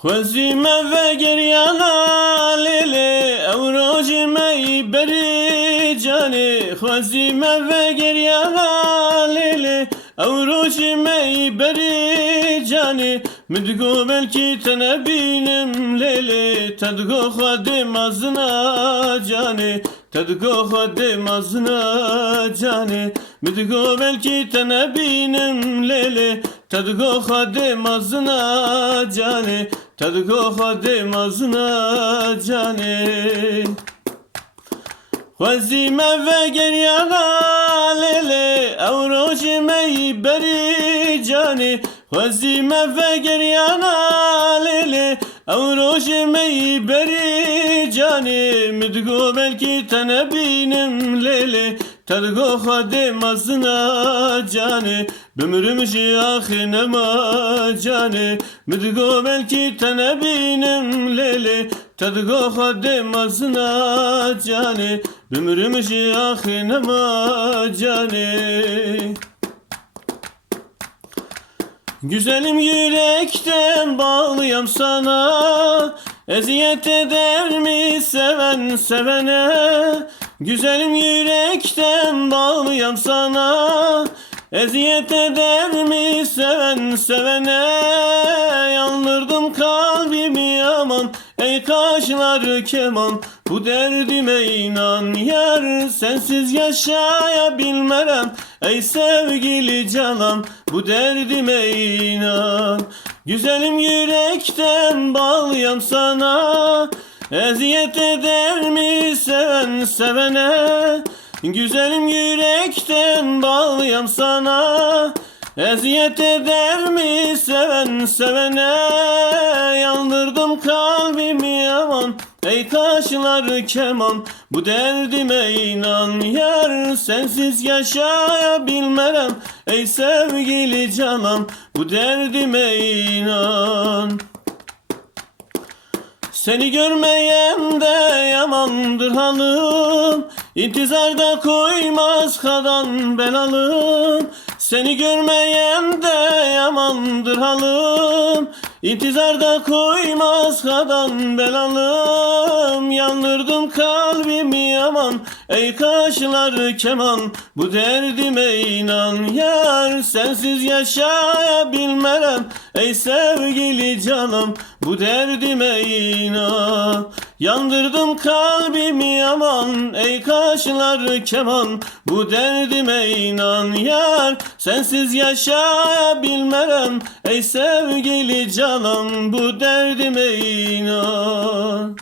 خوزیمه و گریانا لیلی او روزیمه ای بری جانی خوزیمه و گریانا لیلی او روزیمه ای بری جانی مدگو بلکی تنبینم لیلی تدگو خودم ازنا جانی تدگو خودم ازنا جانی مدگو بلکی تنبینم لیلی تدگو خودم ازنا جانی Tad ko mazna cane Xwezîme vegeryana lêlê Ew rojê me yî berî canê Xwezîme vegeryana lêlê Ew rojê me yî berî canê Mi digo belkî te nebînim lêlê تنبینم لیلی تدگو خودم ازنا جانی بمرم جیاخی نما جانی مدگو بلکی تنبینم لیلی تدگو خودم ازنا جانی بمرم جیاخی نما جانی Güzelim yürekten bağlıyam sana Eziyet eder mi seven sevene Güzelim yürekten bağlıyam sana. Eziyet eder mi seven sevene? Yandırdım kalbimi aman Ey kaşlar keman. Bu derdime inan Yar sensiz yaşayabilmerem Ey sevgili canım Bu derdime inan. Güzelim yürekten bağlıyam sana Eziyet eder mi seven sevene? Güzelim yürekten bağlıyam sana. Eziyet eder mi seven sevene? Yandırdım kalbimi aman Ey kaşlar keman. Bu derdime inan Yar sensiz yaşayabilmerem Ey sevgili canım Bu derdime inan seni görmeyen de yamandır halım İntizarda koymaz kadan belalım Seni görmeyen de yamandır halım İntizarda koymaz kadan belalım. Yandırdım kalbimi yaman Ey kaşlar keman. Bu derdime inan Yar sensiz yaşayabilmerem Ey sevgili canım Bu derdime inan Yandırdım kalbimi yaman Ey kaşlar keman. Bu derdime inan Yar sensiz yaşayabilmerem Ey sevgili canım Bu derdime inan